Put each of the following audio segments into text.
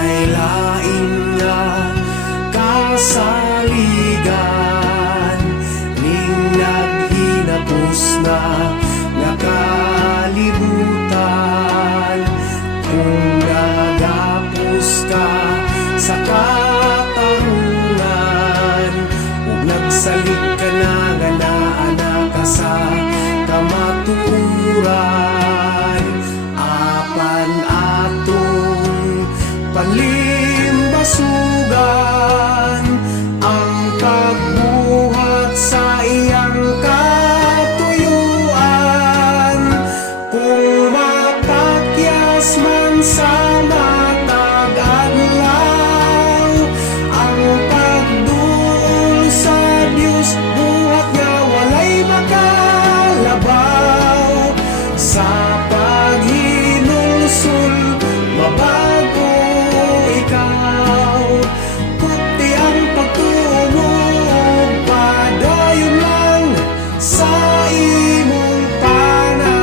May lain nga kasaligan, ning naghinapos na nga kalibutan. Kung nagapos ka sa katarungan, ug nagsalig ka na nga naana ka sa kamatuoran, apan atong palimbasugan ang pagbuhat sa iyang katuyuan. Kung mapakyas man sa matag adlaw ang pagduol sa Dios, buhat nga walay makalabaw. Sa paghinulsol mabago ikaw, puti ang pagtuog, padayon lang sa imong panaw.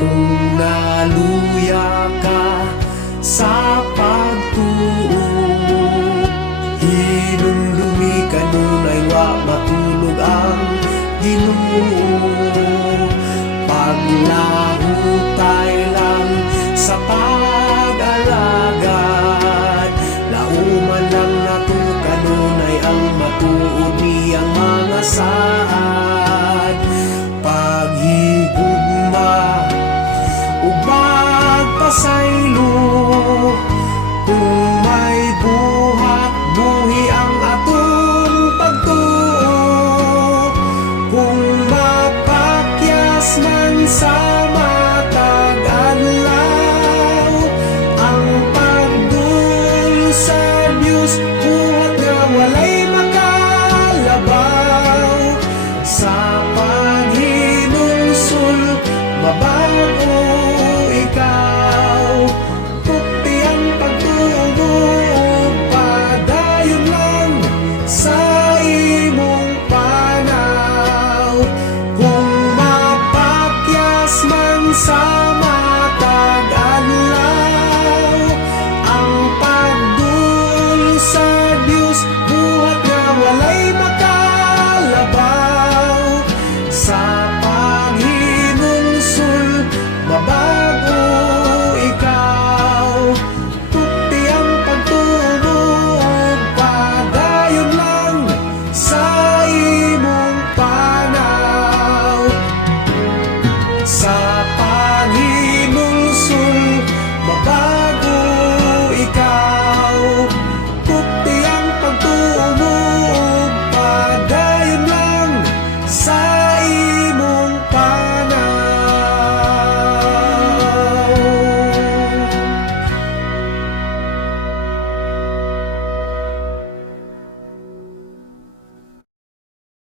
Kung naluya ka sa pagtuo, hinumdumi kanunay wa matulog ang Ginoo. Paglahutay lang sa pag-alagad, lauman lang nato kanunay ang matuod niyang mga saad. Paghigugma ug pagpasaylo, kung may buhat buhi ang atong pagtuo. Kung mapakyas man sa matag adlaw ang pagduol sa Dios, buhat nga walay makalabaw. Sa paghinulsol mabago ikaw, puti ang pagtuog, padayon lang sa imong panaw. Kung mapakyas man sa matag adlaw ang pagduol sa Dios, buhat nga walay makalabaw. Sa